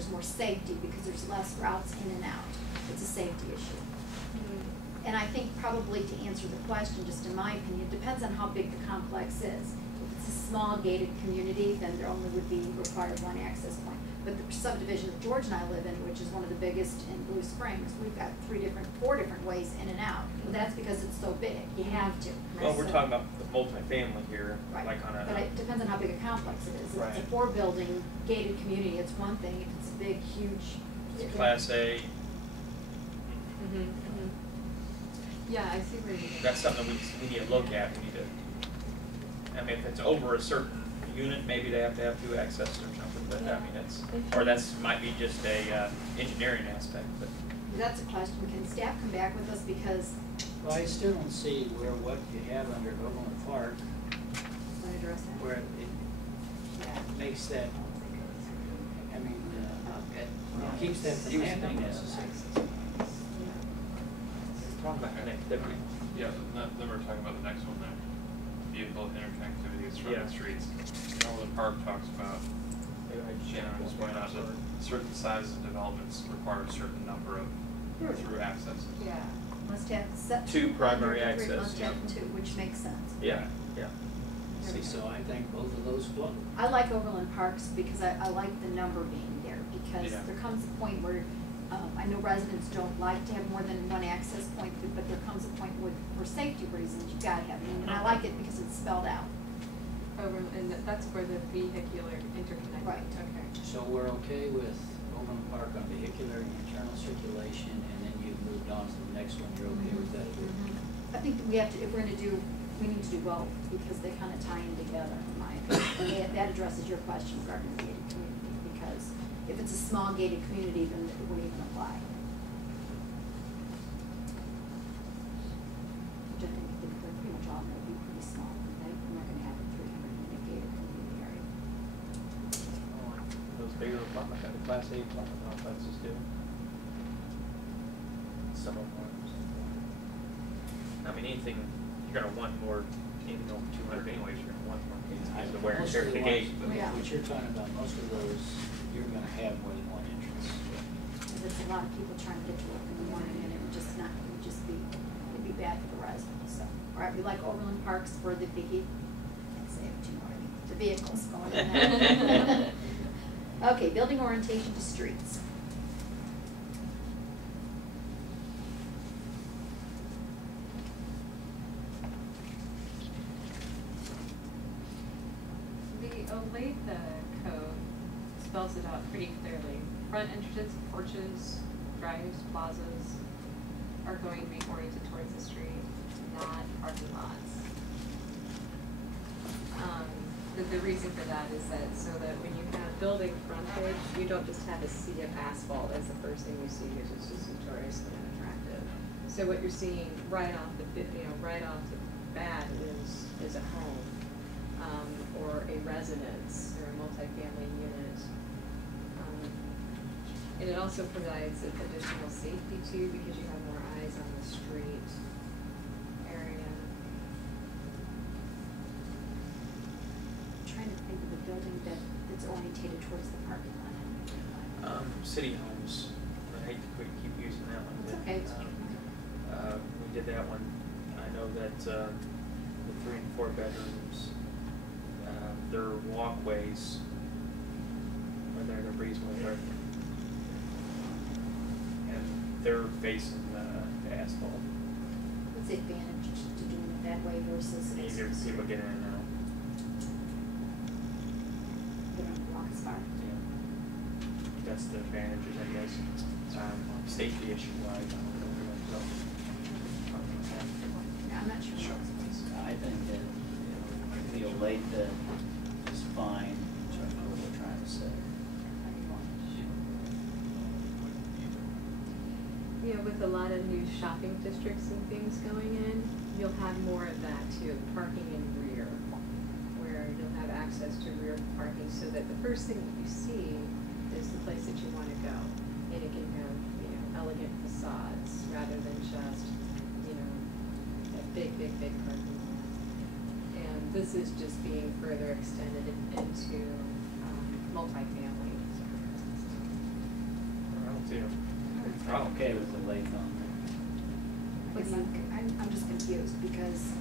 there's more safety because there's less routes in and out. It's a safety issue. And I think probably to answer the question, just in my opinion, it depends on how big the complex is. If it's a small gated community, then there only would be required one access point. But the subdivision that George and I live in, which is one of the biggest in Blue Springs, we've got 4 different ways in and out. Well, that's because it's so big. You have to. Well, we're talking about the multifamily here, right. like on a. But it depends on how big a complex it is. If right. it's a 4-building gated community, it's one thing. If it's a big, huge. It's Class A. Yeah, I see where you're going. That's something we need to look at. We need to. I mean, if it's over a certain unit, maybe they have to have 2 accesses or something. But yeah. I mean, or that's might be just a engineering aspect. But that's a question. Can staff come back with us because? Well, I still don't see where what you have under Overland Park, Address that. where it makes that. I mean, it keeps that from happening necessarily. talking about connectivity. Yeah, then we're talking about the next one there. Vehicle interconnectivity is from the streets. Overland Park talks about, just pointing out that certain sizes of developments require a certain number of through accesses. Yeah, must have 2 primary access. Must have 2, which makes sense. Yeah, yeah. See, so I think both of those flow. I like Overland Parks because I like the number being there, because there comes a point where I know residents don't like to have more than 1 access point, but there comes a point where, for safety reasons, you've got to have it. And I like it because it's spelled out. And that's for the vehicular interconnect. Right. Okay. So we're okay with Overland Park on vehicular and internal circulation, and then you've moved on to the next one. You're okay with that? I think that we have to, if we're going to do, we need to do both because they kind of tie in together, in my opinion. And that addresses your question regarding the gated community, because if it's a small gated community, then it wouldn't even apply. Which I think they're pretty much all going to be pretty small. Right? We're not going to have a 300-unit gated community area. Those bigger apartment, the Class A apartment complexes do. Some of them are. I mean, anything, you're going to want more, anything over 200 anyways, you're going to want more gates because of the wear and tear of the gate. What you're talking about, most of those, you're going to have more than 1 entrance. There's a lot of people trying to get to work in the morning, and it would just not, it would just be, it'd be bad for the residents. So, all right, we like Overland Parks for the vehicle. Can't say it too more. The vehicles going in there. Okay, building orientation to streets. The Olathe code spells it out pretty clearly. Front entrances, porches, drives, plazas are going to be oriented towards the street, not parking lots. The reason for that is that so that when you have building frontage, you don't just have a sea of asphalt as the first thing you see, because it's just notoriously unattractive. So what you're seeing right off the bat is a home. Or a residence, or a multifamily unit. And it also provides additional safety too, because you have more eyes on the street area. I'm trying to think of a building that's orientated towards the parking lot. City homes, I hate to keep using that one. It's but, okay. We did that one. I know that the 3 and 4 bedrooms, their walkways are there, they're reasonable, and they're facing the asphalt. What's the advantage to doing it that way versus Easier for people to get in and out. They don't walk as far? Yeah. That's the advantages, I guess. Safety issue wise, I don't know. I'm not sure. I think that, the Olathe is fine in terms of what we're trying to say. You know, with a lot of new shopping districts and things going in, you'll have more of that too, parking in rear, where you'll have access to rear parking so that the first thing that you see is the place that you want to go. And it can have, elegant facades rather than just, a big parking lot. And this is just being further extended into multifamily. I'm okay with the lake on What do you- I'm just confused because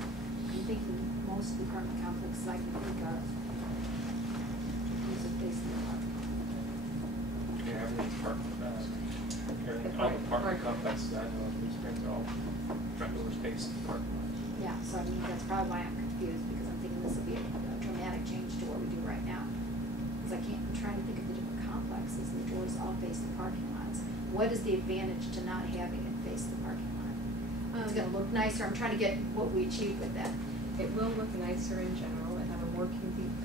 I'm thinking most of the apartment complexes I can think of use a facing the park. Yeah, every park, everything, all the park- apartment park. complexes I know of, these springs are all front doors facing the parking lot. Yeah, so I mean, that's probably why I'm confused, because I'm thinking this will be a dramatic change to what we do right now. Because I'm trying to think of the different complexes, the doors all face the parking lots. What is the advantage to not having it face the parking lot? It's gonna look nicer, I'm trying to get what we achieve with that. It will look nicer in general, and have a more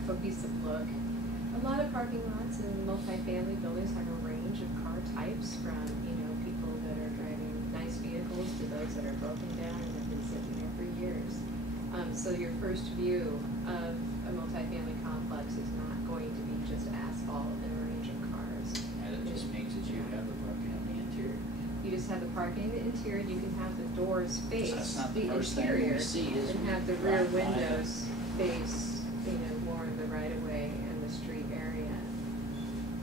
cohesive look. A lot of parking lots and multifamily buildings have a range of car types, from, people that are driving nice vehicles to those that are broken down and have been sitting there for years. So your first view of a multifamily complex is not going to be just asphalt and a range of cars. And it just means that you have the parking on the interior. You just have the parking in the interior, you can have the doors face That's not the the first thing interior, you see, is and we have the rear drive by them. windows face, more of the right of way and the street area.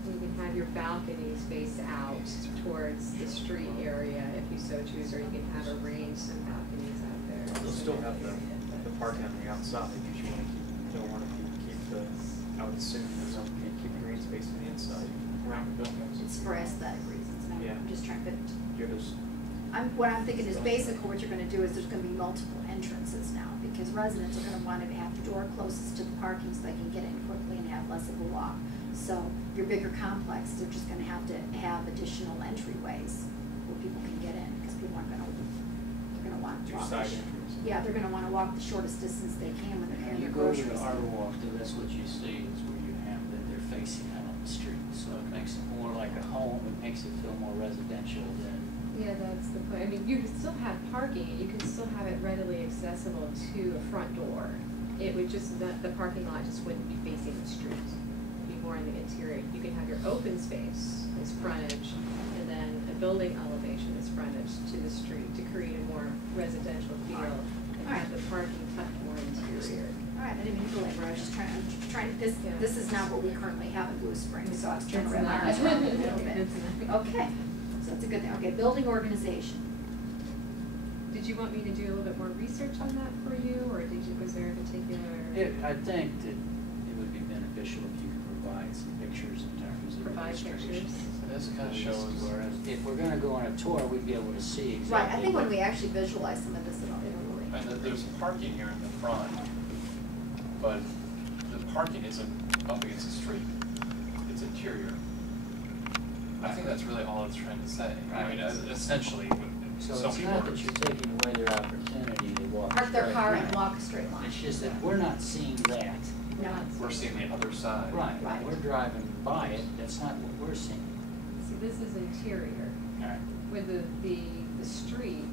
You can have your balconies face out towards the street area if you so choose, or you can have arrange some balconies out there. They'll still have the parking on the outside, because you wanna keep, don't wanna keep the, I would assume that some, keep the green space on the inside around the buildings. It's for aesthetic reasons, and Yeah. I'm just trying to, Give us, what I'm thinking is basically what you're gonna do is there's gonna be multiple entrances now, because residents are gonna wanna have the door closest to the parking so they can get in quickly and have less of a walk. So your bigger complex, they're just gonna have to have additional entryways where people can get in, because people aren't gonna, they're gonna want to do walk. side the entries. Yeah, they're gonna wanna walk the shortest distance they can when they're When carrying you their go to groceries. the art walk, that's what you see, is where you have that they're facing out on the street. So it makes it more like a home, it makes it feel more residential than. Yeah, that's the point. I mean, you can still have parking, you can still have it readily accessible to a front door. It would just, the parking lot just wouldn't be facing the street. It'd be more in the interior. You can have your open space as frontage, and then a building elevation as frontage to the street to create a more residential feel, and have the parking tucked more interior. All right, I didn't mean to belabor, I was just trying, Yeah. this is not what we currently have in Blue Springs, so I was trying to It's wrap my not. arms around it a little bit. It's not. Okay, so that's a good thing. Okay, building organization. Did you want me to do a little bit more research on that for you, or was there a particular? I think that it would be beneficial if you could provide some pictures in terms of Provide illustration. pictures? This kind of shows. Whereas if we're gonna go on a tour, we'd be able to see exactly. Right, I think when we actually visualize some of this, it'll really. And there's parking here in the front, but the parking isn't up against the street, it's interior. I think that's really all it's trying to say. I mean, Right. Essentially, So so it's many not that words. you're taking away their opportunity to walk. Park their straight car and line. walk a straight line. It's just that we're not seeing that. No. We're seeing the other side. Right, Right. we're driving by it, that's not what we're seeing. See, this is interior, All right. with the street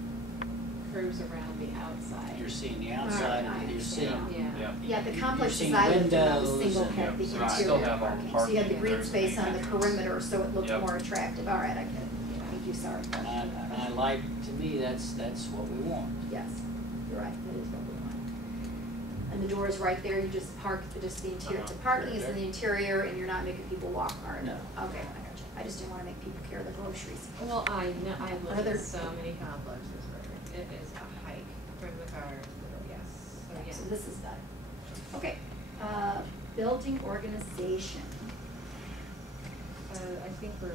curves around the outside. You're seeing the outside, Right, I you're seeing. understand. Yeah. Yeah, the You're complex seeing decided to have a windows single and- head, the Yeah, so you interior still have all parking. So you had the parking, green there's space the on the entrance. perimeter, so it looked Yep. more attractive. All right, I get it. Thank you, sorry. And I like, to me, that's what we want. Yes, you're right, that is what we want. And the door is right there, you just park, just the interior, the parking is in the interior, and you're not making people walk hard. No. Okay, I got you. I just didn't wanna make people carry their groceries. Well, I know, I look Other- at so many complexes where it is a hike from the car to the, yes, so yeah. So this is done. Okay, building organization. I think we're